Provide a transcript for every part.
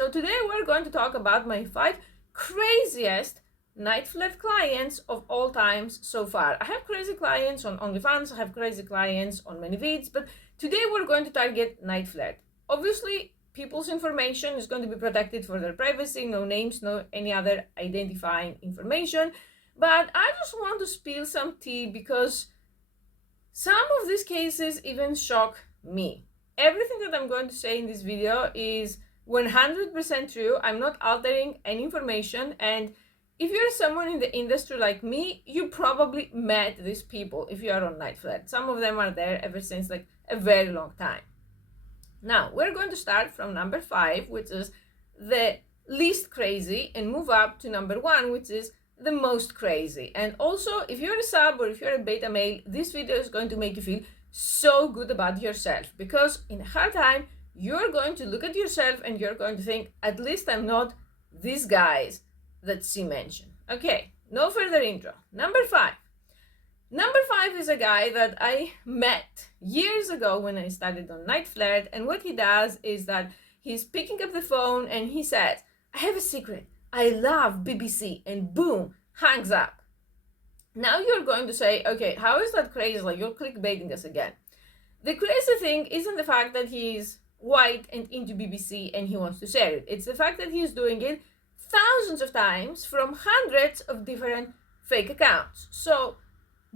So today we're going to talk about my 5 craziest night flirt clients of all times so far. I have crazy clients on OnlyFans, I have crazy clients on many vids, but today we're going to target night flirt. Obviously, people's information is going to be protected for their privacy, no names, no any other identifying information. But I just want to spill some tea because some of these cases even shock me. Everything that I'm going to say in this video is 100% true. I'm not altering any information, and if you're someone in the industry like me, you probably met these people if you are on night flirt. Some of them are there ever since like a very long time. Now we're going to start from number 5, which is the least crazy, and move up to number 1, which is the most crazy. And also, if you're a sub or if you're a beta male, this video is going to make you feel so good about yourself, because in a hard time you're going to look at yourself and you're going to think, at least I'm not these guys that she mentioned. Okay, no further intro. Number 5 is a guy that I met years ago when I started on night flirt, and what he does is that he's picking up the phone and he says, I have a secret, I love BBC, and boom, hangs up. Now you're going to say, okay, how is that crazy? Like, you're clickbaiting us again. The crazy thing isn't the fact that he's white and into BBC and he wants to share it. It's the fact that he's doing it thousands of times from hundreds of different fake accounts. So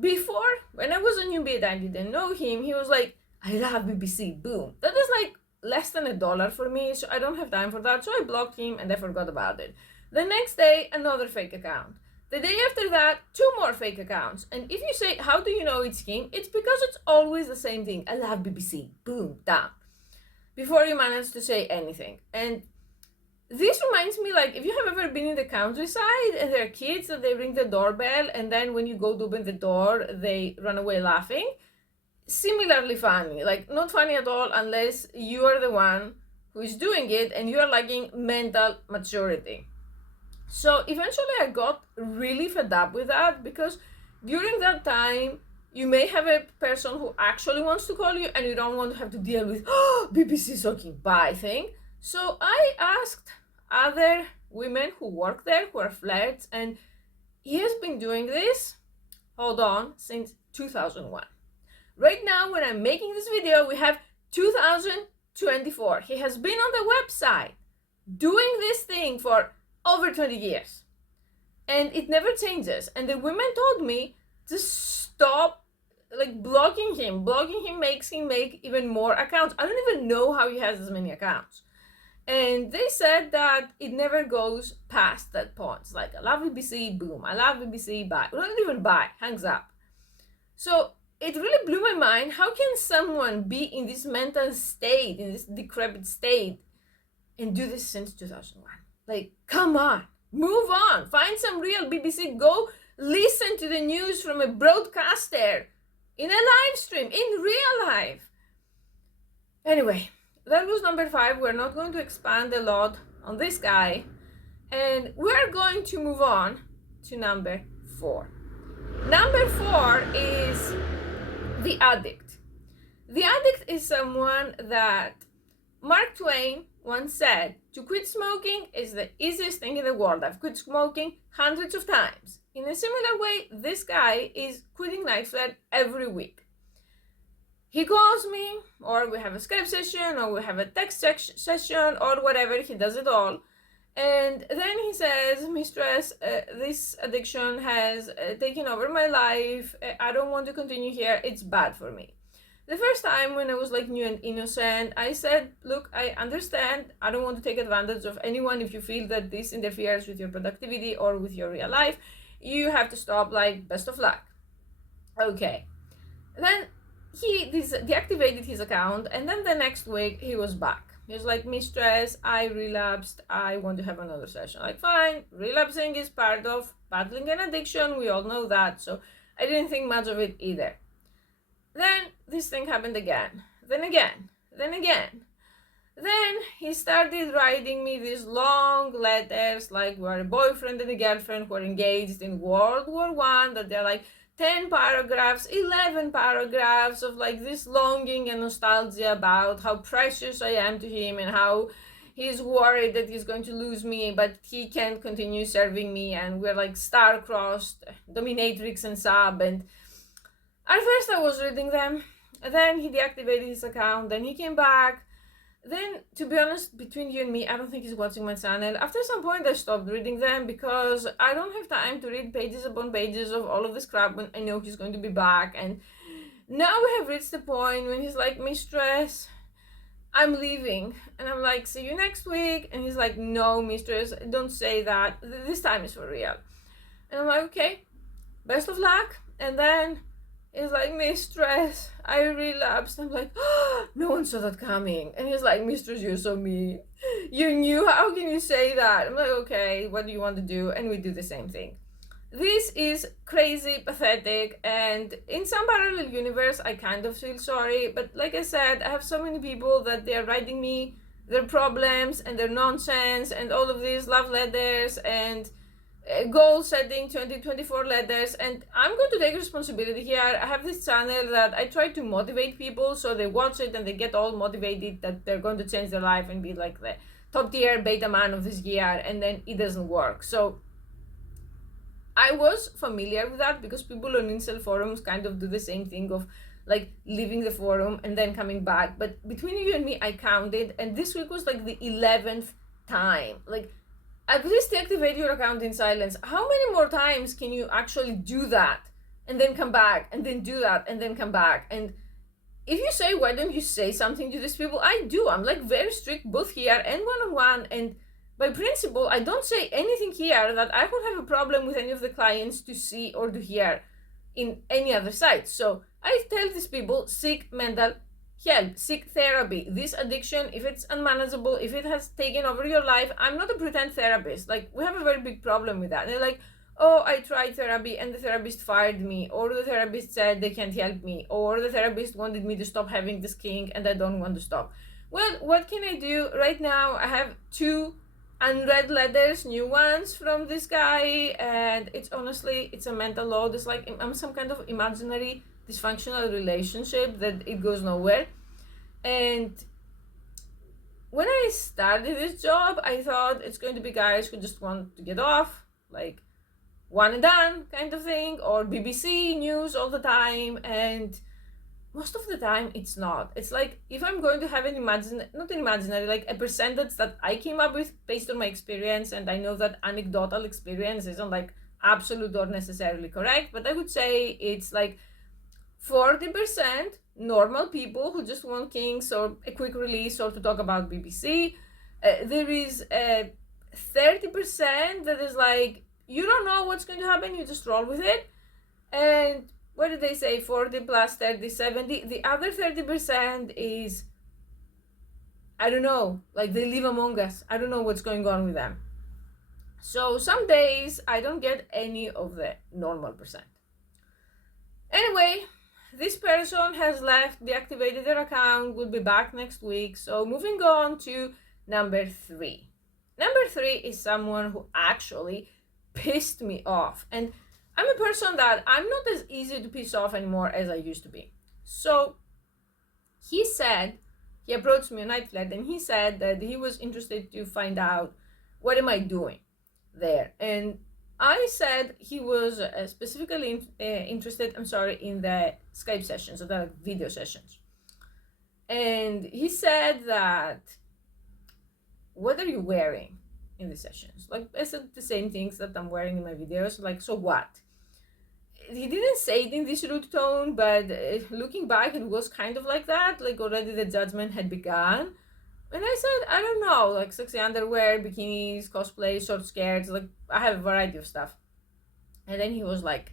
before, when I was a newbie and I didn't know him, he was like, I love BBC, boom. That is like less than $1 for me, so I don't have time for that. So I blocked him and I forgot about it. The next day, another fake account. The day after that, 2 more fake accounts. And if you say, how do you know it's him? It's because it's always the same thing. I love BBC, boom, done. Before you manage to say anything. And this reminds me, like, if you have ever been in the countryside and there are kids that they ring the doorbell and then when you go to open the door, they run away laughing. Similarly funny, like not funny at all unless you are the one who is doing it and you are lacking mental maturity. So eventually I got really fed up with that, because during that time you may have a person who actually wants to call you and you don't want to have to deal with BBC talking bye thing. So I asked other women who work there, who are flirts, and he has been doing this, hold on, since 2001. Right now, when I'm making this video, we have 2024. He has been on the website doing this thing for over 20 years. And it never changes. And the women told me to stop like blocking him. Blocking him makes him make even more accounts. I don't even know how he has as many accounts. And they said that it never goes past that point. It's like, I love BBC, boom. I love BBC, bye. Not even bye, hangs up. So it really blew my mind. How can someone be in this mental state, in this decrepit state, and do this since 2001? Like, come on, move on, find some real BBC, go listen to the news from a broadcaster in a live stream, in real life. Anyway, that was number 5. We're not going to expand a lot on this guy, and we're going to move on to number 4. Number 4 is the addict. The addict is someone that Mark Twain once said, to quit smoking is the easiest thing in the world. I've quit smoking hundreds of times. In a similar way, this guy is quitting night flirt every week. He calls me, or we have a Skype session, or we have a text session, or whatever. He does it all. And then he says, Mistress, this addiction has taken over my life. I don't want to continue here. It's bad for me. The first time when I was like new and innocent, I said, look, I understand. I don't want to take advantage of anyone. If you feel that this interferes with your productivity or with your real life, you have to stop, like, best of luck. Okay. Then he deactivated his account, and then the next week he was back. He was like, Mistress, I relapsed. I want to have another session. Like, fine, relapsing is part of battling an addiction. We all know that. So I didn't think much of it either. Then this thing happened again. Then again. Then again. Then he started writing me these long letters, like we're a boyfriend and a girlfriend who are engaged in World War I, that they're like 10 paragraphs, 11 paragraphs of like this longing and nostalgia about how precious I am to him and how he's worried that he's going to lose me, but he can't continue serving me, and we're like star-crossed, dominatrix and sub. And at first I was reading them, and then he deactivated his account, then he came back. Then, to be honest, between you and me, I don't think he's watching my channel. After some point, I stopped reading them because I don't have time to read pages upon pages of all of this crap when I know he's going to be back. And now we have reached the point when he's like, mistress, I'm leaving. And I'm like, see you next week. And he's like, no, mistress, don't say that. This time is for real. And I'm like, okay, best of luck. And then he's like, mistress, I relapsed. I'm like, oh, no one saw that coming. And he's like, mistress, you're so mean. You knew, how can you say that? I'm like, okay, what do you want to do? And we do the same thing. This is crazy, pathetic, and in some parallel universe, I kind of feel sorry. But like I said, I have so many people that they are writing me their problems and their nonsense and all of these love letters and goal setting 2024 letters, and I'm going to take responsibility here. I have this channel that I try to motivate people so they watch it and they get all motivated that they're going to change their life and be like the top tier beta man of this year, and then it doesn't work. So I was familiar with that because people on incel forums kind of do the same thing of like leaving the forum and then coming back. But between you and me, I counted, and this week was like the 11th time. Like, at least deactivate your account in silence. How many more times can you actually do that and then come back and then do that and then come back? And if you say, why don't you say something to these people? I do. I'm like very strict both here and one-on-one. And by principle, I don't say anything here that I would have a problem with any of the clients to see or to hear in any other site. So I tell these people, seek mental help, seek therapy. This addiction, if it's unmanageable, if it has taken over your life, I'm not a pretend therapist. Like, we have a very big problem with that. And they're like, oh, I tried therapy and the therapist fired me, or the therapist said they can't help me, or the therapist wanted me to stop having this kink and I don't want to stop. Well, what can I do? Right now, I have 2 unread letters, new ones from this guy, and it's honestly, it's a mental load. It's like I'm some kind of imaginary dysfunctional relationship that it goes nowhere. And when I started this job, I thought it's going to be guys who just want to get off, like one and done kind of thing, or BBC news all the time. And most of the time it's not. It's like, if I'm going to have not an imaginary, like a percentage that I came up with based on my experience, and I know that anecdotal experience isn't like absolute or necessarily correct, but I would say it's like 40% normal people who just want kinks or a quick release or to talk about BBC. There is 30% that is like, you don't know what's going to happen, you just roll with it. And what did they say? 40 plus 30, 70. The other 30% is, I don't know, like they live among us. I don't know what's going on with them. So some days I don't get any of the normal percent. Anyway, this person has left, deactivated their account, will be back next week. So moving on to number 3. Number 3 is someone who actually pissed me off. And I'm a person that I'm not as easy to piss off anymore as I used to be. So he approached me on Niteflirt, and he said that he was interested to find out, what am I doing there? And I said he was specifically interested, in the Skype sessions, or the video sessions. And he said that, what are you wearing in the sessions? Like, I said the same things that I'm wearing in my videos. Like, so what? He didn't say it in this rude tone, but looking back, it was kind of like that. Like, already the judgment had begun. And I said, I don't know, like sexy underwear, bikinis, cosplay, short skirts, like I have a variety of stuff. And then he was like,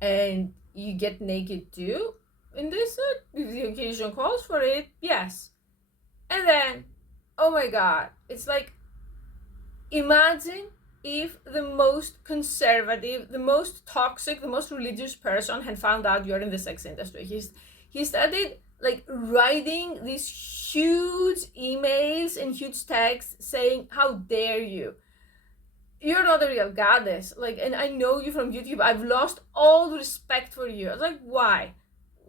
and you get naked too? And I said, if the occasion calls for it, yes. And then, oh my God, it's like, imagine if the most conservative, the most toxic, the most religious person had found out you're in the sex industry. He started like writing these huge emails and huge texts saying, how dare you? You're not a real goddess. Like, and I know you from YouTube. I've lost all respect for you. I was like, why?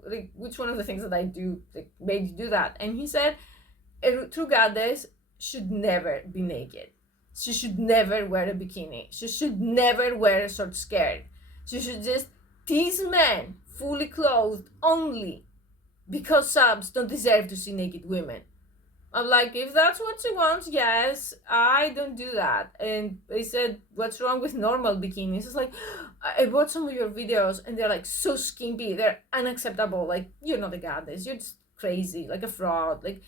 Like, which one of the things that I do like, made you do that? And he said, a true goddess should never be naked. She should never wear a bikini. She should never wear a short skirt. She should just tease men fully clothed only because subs don't deserve to see naked women. I'm like, if that's what she wants, yes, I don't do that. And they said, what's wrong with normal bikinis? It's like, I watched some of your videos and they're like so skimpy. They're unacceptable. Like, you're not a goddess. You're just crazy, like a fraud. Like,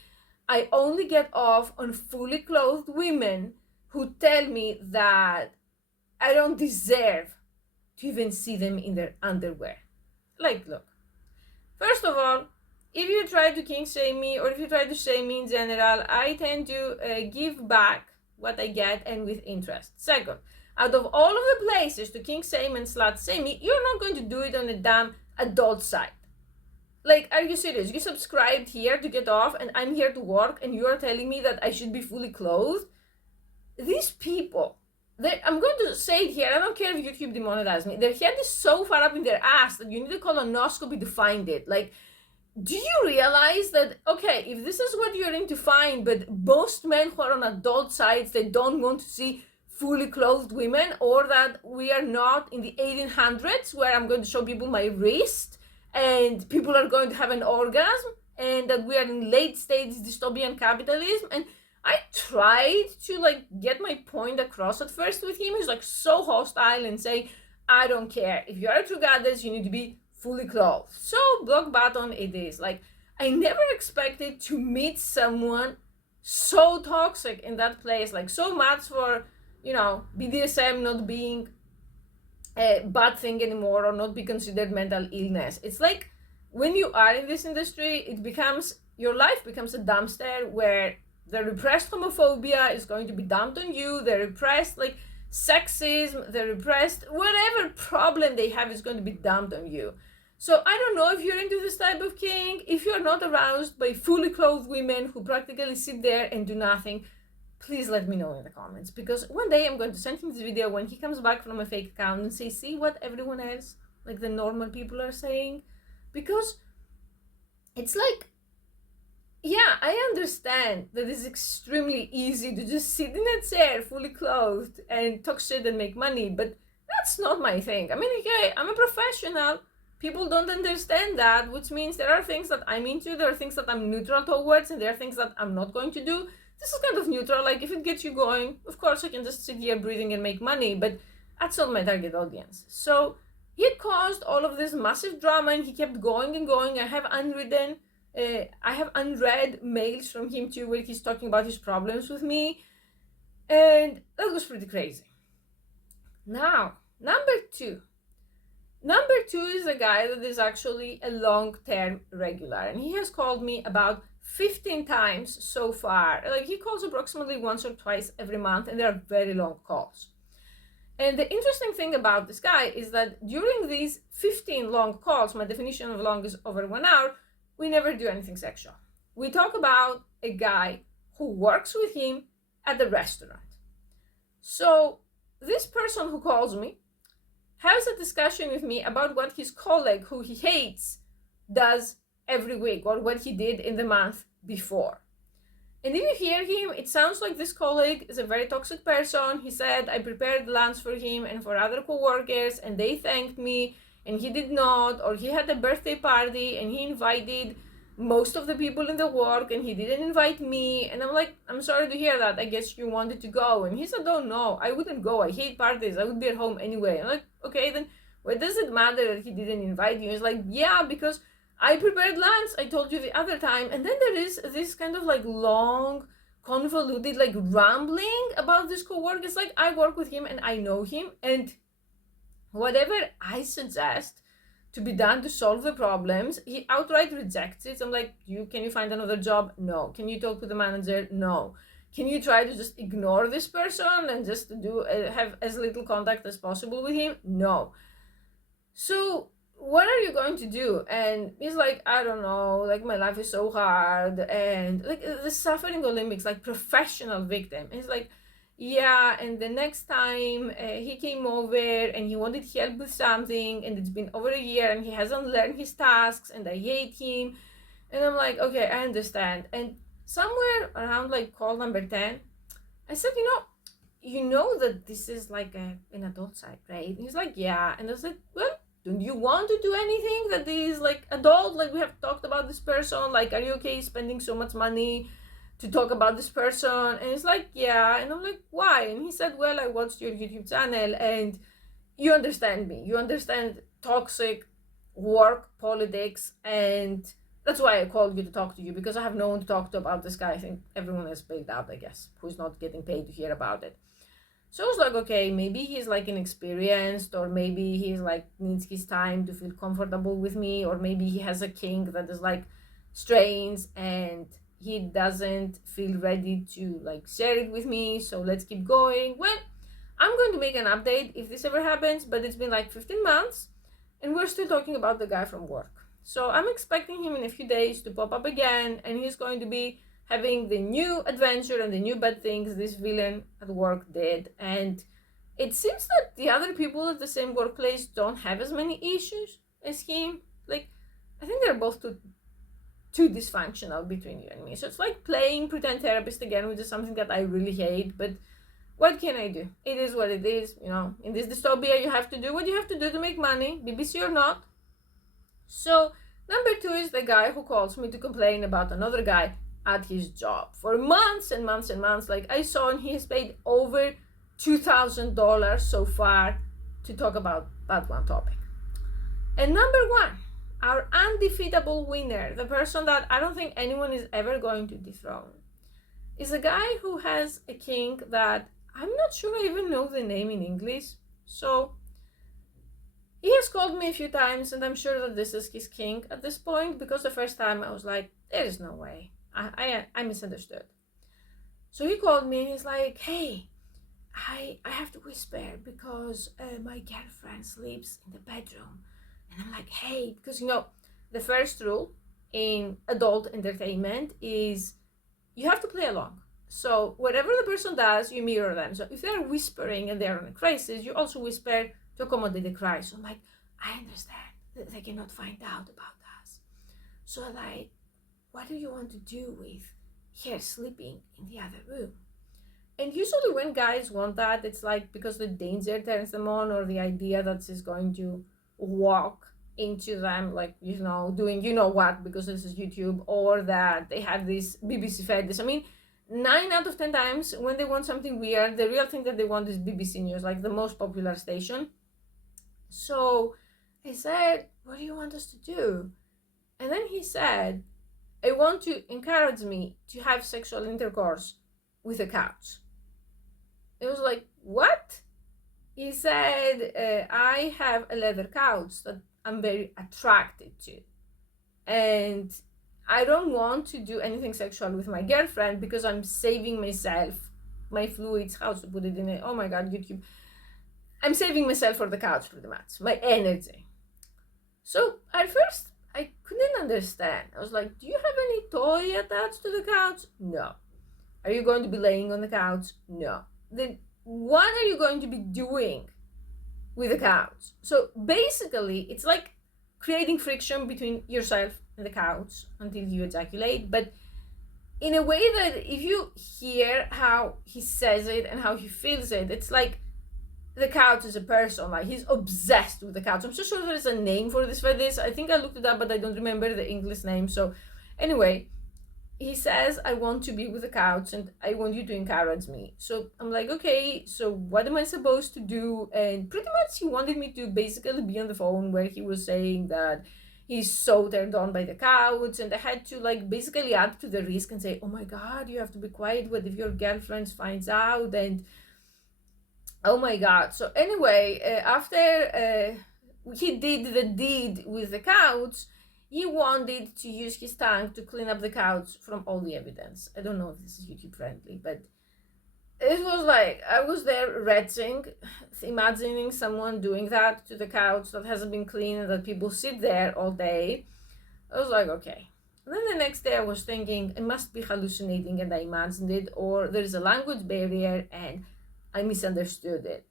I only get off on fully clothed women who tell me that I don't deserve to even see them in their underwear. Like, look, first of all, if you try to kink shame me or if you try to shame me in general, I tend to give back what I get and with interest. Second, out of all of the places to kink shame and slut shame me, you're not going to do it on a damn adult site. Like, are you serious? You subscribed here to get off and I'm here to work and you're telling me that I should be fully clothed? These people, I'm going to say it here, I don't care if YouTube demonetizes me, their head is so far up in their ass that you need a colonoscopy to find it. Like, do you realize that, okay, if this is what you're into, fine, but most men who are on adult sites, they don't want to see fully clothed women, or that we are not in the 1800s where I'm going to show people my wrist and people are going to have an orgasm, and that we are in late stage dystopian capitalism. And I tried to like get my point across at first with him. He's like so hostile and say, I don't care. If you're a true goddess, you need to be fully clothed. So block button it is. Like, I never expected to meet someone so toxic in that place. Like, so much for, you know, BDSM not being a bad thing anymore or not be considered mental illness. It's like when you are in this industry, it becomes, your life becomes a dumpster where the repressed homophobia is going to be dumped on you, the repressed like sexism, the repressed whatever problem they have is going to be dumped on you. So I don't know if you're into this type of kink. If you're not aroused by fully clothed women who practically sit there and do nothing, please let me know in the comments, because one day I'm going to send him this video when he comes back from a fake account and say, see what everyone else, like the normal people, are saying. Because it's like, yeah, I understand that it's extremely easy to just sit in a chair fully clothed and talk shit and make money, but that's not my thing. I mean, okay, I'm a professional. People don't understand that, which means there are things that I'm into, there are things that I'm neutral towards, and there are things that I'm not going to do. This is kind of neutral. Like, if it gets you going, of course I can just sit here breathing and make money, but that's not my target audience. So he had caused all of this massive drama and he kept going and going. I have unread mails from him too where he's talking about his problems with me, and that was pretty crazy. Now, number two is a guy that is actually a long-term regular, and he has called me about 15 times so far. Like, he calls approximately once or twice every month, and they are very long calls. And the interesting thing about this guy is that during these 15 long calls, my definition of long is over 1 hour, we never do anything sexual. We talk about a guy who works with him at the restaurant. So this person who calls me has a discussion with me about what his colleague, who he hates, does every week, or what he did in the month before. And if you hear him, it sounds like this colleague is a very toxic person. He said, I prepared lunch for him and for other co-workers, and they thanked me, and he did not. Or he had a birthday party and he invited most of the people in the work and he didn't invite me. And I'm like, I'm sorry to hear that. I guess you wanted to go. And he said, oh no, I wouldn't go. I hate parties. I would be at home anyway. I'm like, okay, then why does it matter that he didn't invite you? He's like, yeah, because I prepared lunch. I told you the other time. And then there is this kind of like long, convoluted, like rambling about this co-worker. It's like, I work with him and I know him, and whatever I suggest to be done to solve the problems, he outright rejects it. So I'm like, can you find another job? No. Can you talk to the manager? No. Can you try to just ignore this person and just do have as little contact as possible with him? No. So what are you going to do? And he's like, I don't know, like my life is so hard, and like the suffering Olympics, like professional victim. And he's like, yeah, and the next time he came over and he wanted help with something, and it's been over a year and he hasn't learned his tasks, and I hate him. And I'm like, okay, I understand. And somewhere around like call number 10, I said, you know that this is like an adult site, right? And he's like, yeah. And I was like, well, don't you want to do anything that is like adult? Like we have talked about this person. Like, are you okay spending so much money to talk about this person? And he's like, yeah. And I'm like, why? And he said, well, I watched your YouTube channel and you understand me. You understand toxic work politics, and that's why I called you to talk to you, because I have no one to talk to about this guy. I think everyone has bailed out, I guess, who's not getting paid to hear about it. So I was like, okay, maybe he's like inexperienced, or maybe he's like needs his time to feel comfortable with me, or maybe he has a kink that is like strange and he doesn't feel ready to like share it with me. So let's keep going. Well, I'm going to make an update if this ever happens, but it's been like 15 months and we're still talking about the guy from work. So I'm expecting him in a few days to pop up again, and he's going to be having the new adventure and the new bad things this villain at work did. And it seems that the other people at the same workplace don't have as many issues as him. Like, I think they're both too dysfunctional between you and me. So it's like playing pretend therapist again, which is something that I really hate, but what can I do? It is what it is. In this dystopia, you have to do what you have to do to make money, BBC or not. So number 2 is the guy who calls me to complain about another guy at his job for months and months and months. Like, I saw him, he has paid over $2,000 so far to talk about that one topic. And number 1, our undefeatable winner, the person that I don't think anyone is ever going to dethrone, is a guy who has a kink that I'm not sure I even know the name in English. So he has called me a few times, and I'm sure that this is his kink at this point, because the first time I was like, there is no way. I misunderstood. So he called me and he's like, hey, I have to whisper because my girlfriend sleeps in the bedroom. And I'm like, hey, because the first rule in adult entertainment is you have to play along. So whatever the person does, you mirror them. So if they're whispering and they're on a crisis, you also whisper to accommodate the cry. So I'm like, I understand that they cannot find out about us. So like, what do you want to do with her sleeping in the other room? And usually when guys want that, it's like because the danger turns them on, or the idea that she's going to walk into them, like, doing what, because this is YouTube, or that they have this BBC fetish. I mean, 9 out of 10 times when they want something weird, the real thing that they want is BBC News, like the most popular station. So I said, what do you want us to do? And then he said, I want to encourage me to have sexual intercourse with a couch. It was like, what? He said, I have a leather couch that I'm very attracted to. And I don't want to do anything sexual with my girlfriend because I'm saving myself, my fluids, how to put it in it. Oh my God, YouTube. I'm saving myself for the couch pretty much, my energy. So at first, I couldn't understand. I was like, do you have any toy attached to the couch? No. Are you going to be laying on the couch? No. Then what are you going to be doing with the couch? So basically, it's like creating friction between yourself and the couch until you ejaculate, but in a way that if you hear how he says it and how he feels it, it's like the couch is a person. Like, he's obsessed with the couch. I'm so sure there's a name for this. I think I looked it up, but I don't remember the English name. So anyway, he says, I want to be with the couch and I want you to encourage me. So I'm like, okay, so what am I supposed to do? And pretty much he wanted me to basically be on the phone, where he was saying that he's so turned on by the couch, and I had to like basically add to the risk and say, oh my God, you have to be quiet. What if your girlfriend finds out? And oh my God. So anyway, after he did the deed with the couch, he wanted to use his tongue to clean up the couch from all the evidence. I don't know if this is YouTube friendly, but it was like, I was there retching, imagining someone doing that to the couch that hasn't been cleaned and that people sit there all day. I was like, okay. And then the next day I was thinking, I must be hallucinating and I imagined it, or there's a language barrier and I misunderstood it.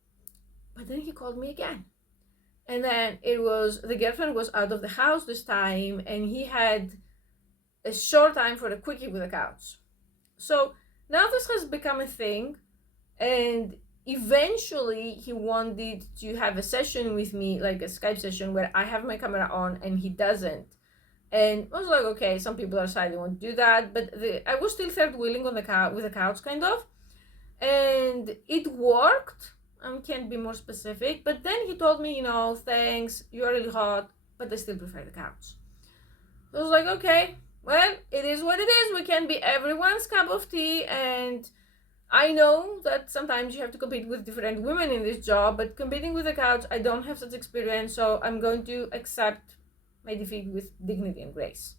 But then he called me again. And then the girlfriend was out of the house this time, and he had a short time for a quickie with the couch. So now this has become a thing, and eventually he wanted to have a session with me, like a Skype session where I have my camera on and he doesn't. And I was like, okay, some people are shy, they won't do that, but I was still third wheeling on the couch with the couch, kind of, and it worked. I can't be more specific, but then he told me, thanks, you are really hot, but I still prefer the couch. I was like, okay, well, it is what it is. We can't be everyone's cup of tea, and I know that sometimes you have to compete with different women in this job, but competing with the couch, I don't have such experience, so I'm going to accept my defeat with dignity and grace.